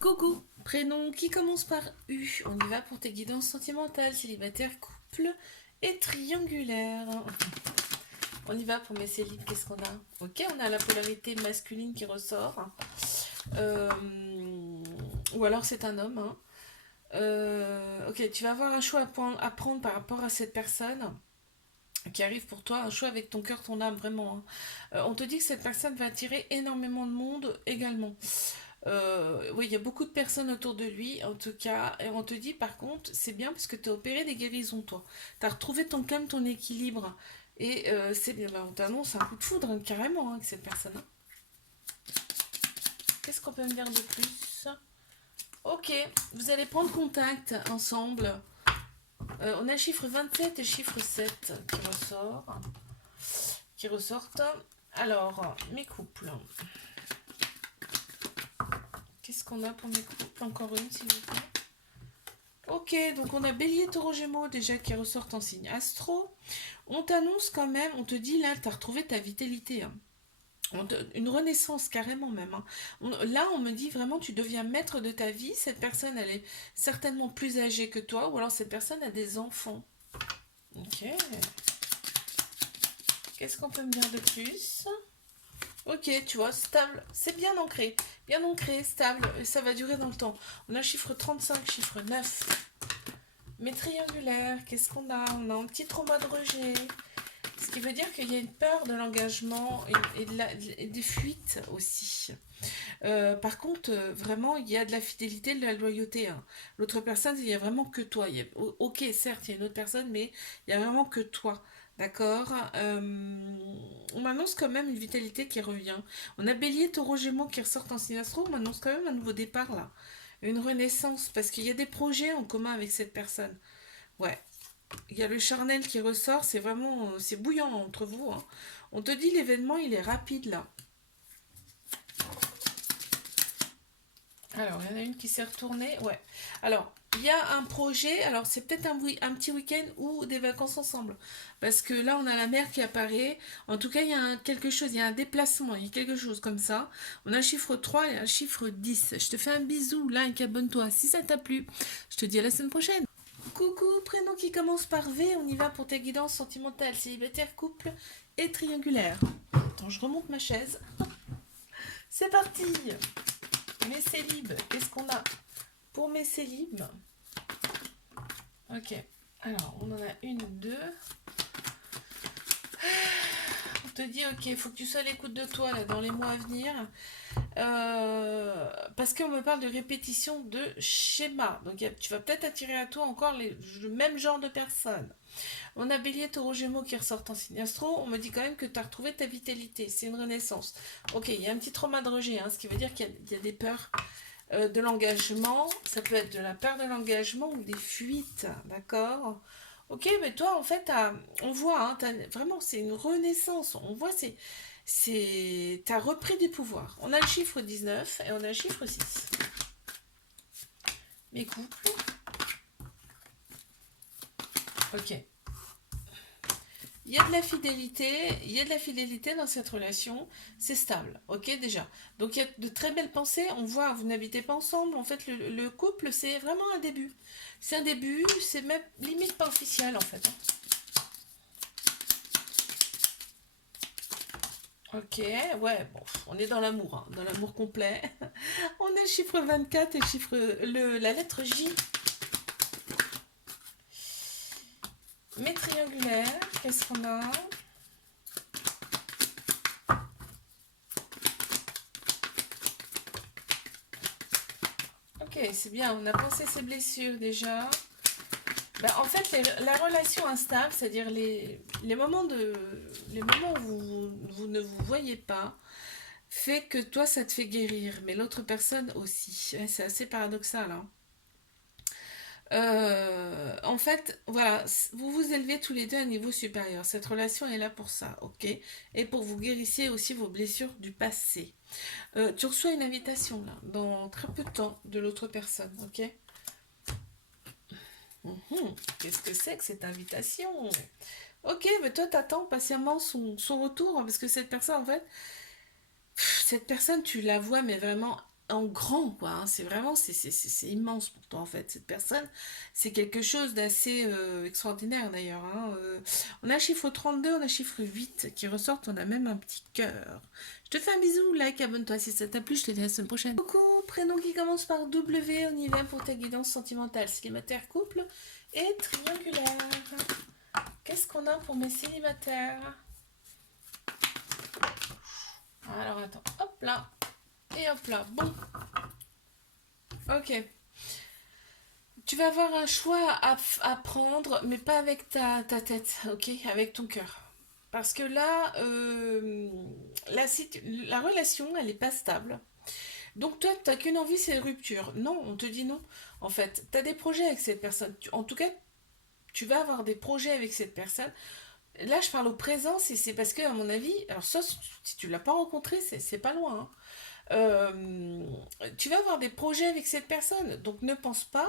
Coucou, prénom qui commence par U. On y va pour tes guidances sentimentales, célibataire, couple et triangulaire. On y va pour mes célibes, qu'est-ce qu'on a? Ok, on a la polarité masculine qui ressort. Euh, ou alors c'est un homme. Hein. Ok, tu vas avoir un choix à prendre par rapport à cette personne qui arrive pour toi, un choix avec ton cœur, ton âme, vraiment. Hein. On te dit que cette personne va attirer énormément de monde également. Oui, il y a beaucoup de personnes autour de lui, en tout cas. Et on te dit, par contre, c'est bien parce que tu as opéré des guérisons, toi. Tu as retrouvé ton calme, ton équilibre. Et c'est bien. Bah, on t'annonce un coup de foudre, hein, carrément, hein, avec cette personne. Hein. Qu'est-ce qu'on peut me dire de plus? Ok, vous allez prendre contact ensemble. On a le chiffre 27 et le chiffre 7 qui ressortent. Alors, mes couples. Qu'est-ce qu'on a pour mes couples? Encore une, s'il vous plaît. Ok, donc on a Bélier, Taureau, Gémeaux déjà qui ressortent en signe astro. On t'annonce quand même, on te dit là, tu as retrouvé ta vitalité. Hein. Une renaissance carrément même. Hein. Là, on me dit vraiment, tu deviens maître de ta vie. Cette personne, elle est certainement plus âgée que toi, ou alors cette personne a des enfants. Ok. Qu'est-ce qu'on peut me dire de plus? Ok, tu vois, stable, c'est bien ancré, stable, et ça va durer dans le temps. On a chiffre 35, chiffre 9. Mais triangulaire, qu'est-ce qu'on a? On a un petit trauma de rejet. Ce qui veut dire qu'il y a une peur de l'engagement et des fuites aussi. Par contre, vraiment, il y a de la fidélité, de la loyauté. Hein. L'autre personne, il n'y a vraiment que toi. Ok, certes, il y a une autre personne, mais il n'y a vraiment que toi. D'accord. On m'annonce quand même une vitalité qui revient. On a Bélier, Taureau, Gémeaux qui ressortent en signe astro. On m'annonce quand même un nouveau départ là. Une renaissance, parce qu'il y a des projets en commun avec cette personne. Ouais. Il y a le charnel qui ressort, c'est vraiment, c'est bouillant entre vous. Hein. On te dit l'événement, il est rapide là. Alors, il y en a une qui s'est retournée. Ouais. Alors, il y a un projet. Alors, c'est peut-être un petit week-end ou des vacances ensemble. Parce que là, on a la mer qui apparaît. En tout cas, il y a quelque chose. Il y a un déplacement. Il y a quelque chose comme ça. On a un chiffre 3 et un chiffre 10. Je te fais un bisou là et abonne-toi si ça t'a plu. Je te dis à la semaine prochaine. Coucou, prénom qui commence par V. On y va pour tes guidances sentimentales, célibataire, couple et triangulaire. Attends, je remonte ma chaise. C'est parti. Mes célibes, qu'est-ce qu'on a pour mes célibes? Ok, alors on en a une, deux. On te dit, ok, il faut que tu sois à l'écoute de toi là, dans les mois à venir. Parce qu'on me parle de répétition de schéma. Donc tu vas peut-être attirer à toi encore le même genre de personnes. On a Bélier, Taureau, Gémeaux qui ressortent en signe astro. On me dit quand même que tu as retrouvé ta vitalité. C'est une renaissance. Ok, il y a un petit trauma de rejet, hein, ce qui veut dire qu'il y a des peurs de l'engagement, ça peut être de la peur de l'engagement ou des fuites, d'accord? Ok, mais toi, en fait, on voit, hein, vraiment, c'est une renaissance. On voit, t'as repris du pouvoir. On a le chiffre 19 et on a le chiffre 6. Mes couples. Ok. Il y a de la fidélité dans cette relation, c'est stable, ok déjà. Donc il y a de très belles pensées, on voit, vous n'habitez pas ensemble, en fait le couple c'est vraiment un début. C'est un début, c'est même limite pas officiel en fait. Hein. Ok, ouais, bon, on est dans l'amour, hein, dans l'amour complet. On est le chiffre 24 et la lettre J. Mes triangulaires, qu'est-ce qu'on a? Ok, c'est bien, on a pensé ses blessures déjà. Bah, en fait, la relation instable, c'est-à-dire les moments où vous ne vous voyez pas, fait que toi, ça te fait guérir, mais l'autre personne aussi. Ouais, c'est assez paradoxal. Hein. En fait, voilà, vous vous élevez tous les deux à un niveau supérieur. Cette relation est là pour ça, ok? Et pour vous guérissiez aussi vos blessures du passé. Tu reçois une invitation là, dans très peu de temps, de l'autre personne, ok? Qu'est-ce que c'est que cette invitation? Ok, mais toi, t'attends patiemment son retour, hein, parce que cette personne, en fait, cette personne, tu la vois, mais vraiment en grand, quoi. Hein. C'est vraiment, c'est immense pour toi, en fait. Cette personne, c'est quelque chose d'assez extraordinaire, d'ailleurs. Hein. On a chiffre 32, on a chiffre 8 qui ressortent, on a même un petit cœur. Je te fais un bisou, like, abonne-toi si ça t'a plu, je te dis à la semaine prochaine. Coucou, prénom qui commence par W, on y va pour ta guidance sentimentale, célibataire, couple et triangulaire. Qu'est-ce qu'on a pour mes célibataires? Alors attends, hop là, et hop là, bon. Ok. Tu vas avoir un choix à prendre, mais pas avec ta tête, ok? Avec ton cœur. Parce que là, la relation, elle n'est pas stable. Donc toi, tu n'as qu'une envie, c'est rupture. Non, on te dit non. En fait, tu as des projets avec cette personne. En tout cas, tu vas avoir des projets avec cette personne. Là, je parle au présent, c'est parce que, à mon avis, alors ça, si tu ne l'as pas rencontré, c'est pas loin. Hein. Tu vas avoir des projets avec cette personne. Donc ne pense pas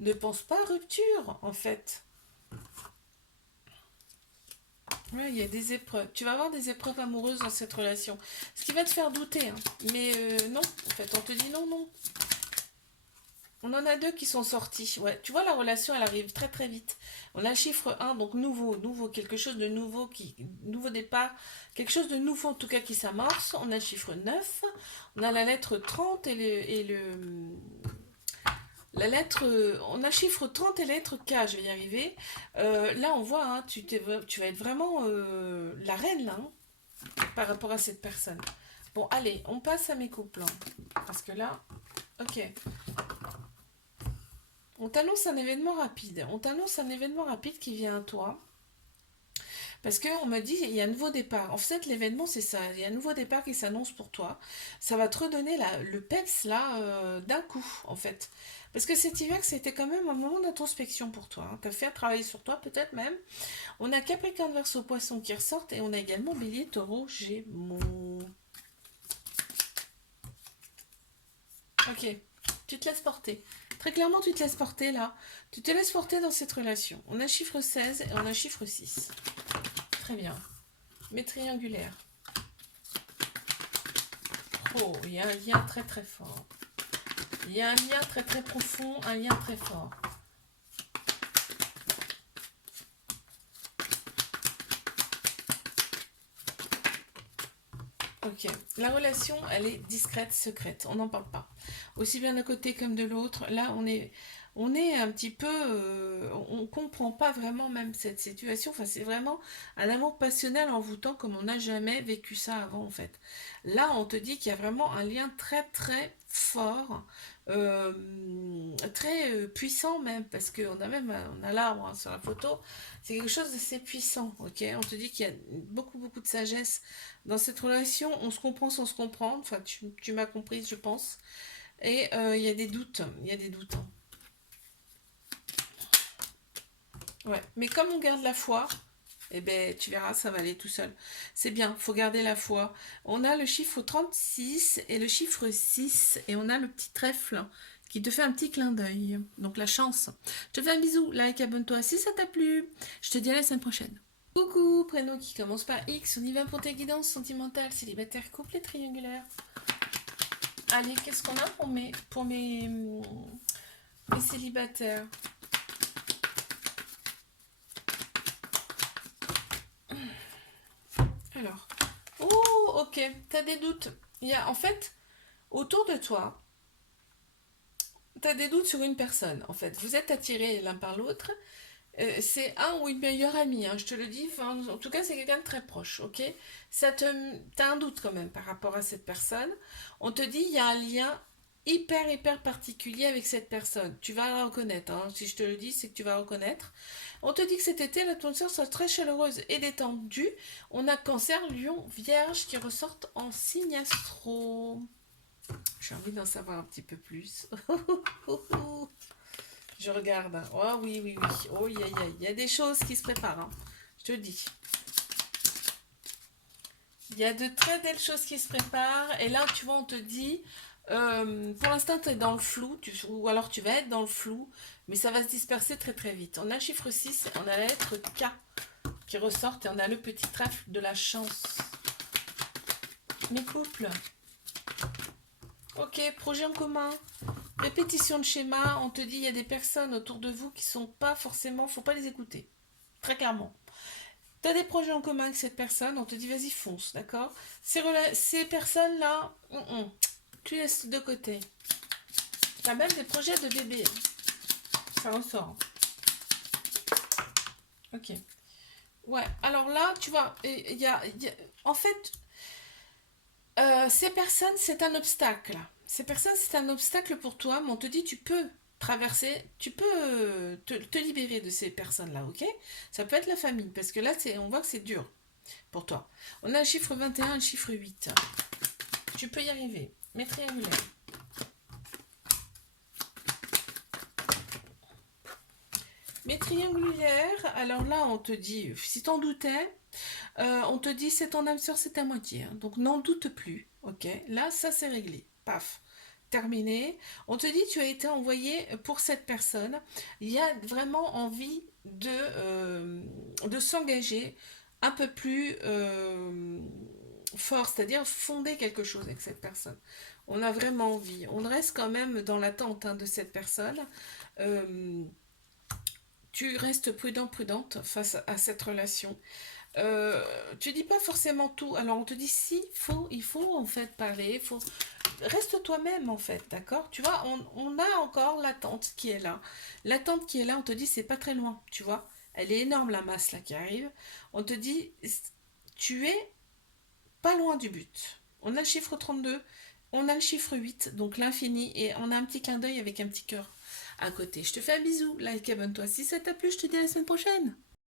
rupture, en fait. Ouais, il y a des épreuves. Tu vas avoir des épreuves amoureuses dans cette relation. Ce qui va te faire douter. Hein. Mais non, en fait, on te dit non, non. On en a deux qui sont sortis. Ouais, tu vois, la relation, elle arrive très très vite. On a le chiffre 1, donc nouveau, quelque chose de nouveau, nouveau départ, quelque chose de nouveau en tout cas qui s'amorce. On a le chiffre 9, on a la lettre 30 la lettre, on a chiffre 30 et la lettre K, je vais y arriver. Là, on voit, hein, tu vas être vraiment la reine, là, hein, par rapport à cette personne. Bon, allez, on passe à mes couples. Hein, parce que là, ok. On t'annonce un événement rapide. On t'annonce un événement rapide qui vient à toi. Parce qu'on me dit, il y a un nouveau départ. En fait, l'événement, c'est ça. Il y a un nouveau départ qui s'annonce pour toi. Ça va te redonner le peps, là, d'un coup, en fait. Parce que cet hiver, c'était quand même un moment d'introspection pour toi. Hein. Tu as fait un travail sur toi, peut-être même. On a Capricorne, Verseau, Poisson qui ressortent. Et on a également Bélier, Taureau, Gémeaux. Ok, tu te laisses porter. Très clairement, tu te laisses porter, là. Tu te laisses porter dans cette relation. On a chiffre 16 et on a chiffre 6. Très bien. Mais triangulaire. Oh, il y a un lien très très fort. Il y a un lien très très profond, un lien très fort. Ok. La relation, elle est discrète, secrète. On n'en parle pas. Aussi bien d'un côté comme de l'autre. Là, on est un petit peu, on comprend pas vraiment même cette situation. Enfin, c'est vraiment un amour passionnel envoûtant comme on n'a jamais vécu ça avant en fait. Là, on te dit qu'il y a vraiment un lien très très fort, très puissant même, parce qu'on a même on a l'arbre hein, sur la photo. C'est quelque chose d'assez puissant, ok? On te dit qu'il y a beaucoup beaucoup de sagesse dans cette relation. On se comprend sans se comprendre. Enfin, tu m'as comprise, je pense. Et il y a des doutes, il y a des doutes. Hein. Ouais, mais comme on garde la foi, eh ben, tu verras, ça va aller tout seul. C'est bien, faut garder la foi. On a le chiffre 36 et le chiffre 6 et on a le petit trèfle qui te fait un petit clin d'œil. Donc la chance. Je te fais un bisou, like, abonne-toi si ça t'a plu. Je te dis à la semaine prochaine. Coucou, prénom qui commence par X, on y va pour tes guidances sentimentales, célibataire, couple et triangulaire. Allez, qu'est-ce qu'on a pour mes célibataires? Alors, oh, ok, t'as des doutes. Il y a, en fait, autour de toi, t'as des doutes sur une personne. En fait, vous êtes attirés l'un par l'autre. C'est un ou une meilleure amie, hein, je te le dis. Enfin, en tout cas, c'est quelqu'un de très proche, ok? T'as un doute quand même par rapport à cette personne. On te dit, il y a un lien hyper, hyper particulier avec cette personne. Tu vas la reconnaître, hein. Si je te le dis, c'est que tu vas reconnaître. On te dit que cet été, l'atmosphère sera très chaleureuse et détendue. On a Cancer, Lion, Vierge qui ressortent en signe astro. J'ai envie d'en savoir un petit peu plus. Je regarde. Oh oui, oui, oui. Oh, il y a des choses qui se préparent. Hein. Je te le dis. Il y a de très belles choses qui se préparent. Et là, tu vois, on te dit, pour l'instant, tu es dans le flou. Ou alors tu vas être dans le flou. Mais ça va se disperser très très vite. On a le chiffre 6, on a la lettre K qui ressort. Et on a le petit trèfle de la chance. Mes couples. Ok, projet en commun. Répétition de schéma. On te dit, il y a des personnes autour de vous qui sont pas forcément... Faut pas les écouter. Très clairement. Tu as des projets en commun avec cette personne. On te dit, vas-y, fonce, d'accord. Ces personnes-là, tu laisses de côté. Tu as même des projets de bébé. Ça ressort. Ok. Ouais, alors là, tu vois, en fait, ces personnes, c'est un obstacle. Ces personnes, c'est un obstacle pour toi, mais on te dit, tu peux traverser, tu peux te libérer de ces personnes-là, ok? Ça peut être la famille, parce que là, on voit que c'est dur pour toi. On a le chiffre 21 et le chiffre 8. Tu peux y arriver. Mais triangulaire. Mais triangulaire, alors là, on te dit, si t'en doutais, on te dit c'est ton âme sœur, c'est ta moitié. Hein. Donc n'en doute plus. Ok. Là, ça c'est réglé. Paf. Terminé. On te dit tu as été envoyé pour cette personne. Il y a vraiment envie de s'engager un peu plus fort, c'est-à-dire fonder quelque chose avec cette personne. On a vraiment envie. On reste quand même dans l'attente de cette personne. Euh, Tu restes prudent, prudente face à cette relation. Tu dis pas forcément tout. Alors on te dit si, il faut en fait parler, reste toi-même en fait, d'accord? Tu vois, on a encore l'attente qui est là. L'attente qui est là, on te dit c'est pas très loin, tu vois? Elle est énorme la masse là qui arrive. On te dit tu es pas loin du but. On a le chiffre 32, on a le chiffre 8, donc l'infini, et on a un petit clin d'œil avec un petit cœur à côté. Je te fais un bisou, like, abonne-toi si ça t'a plu, je te dis à la semaine prochaine.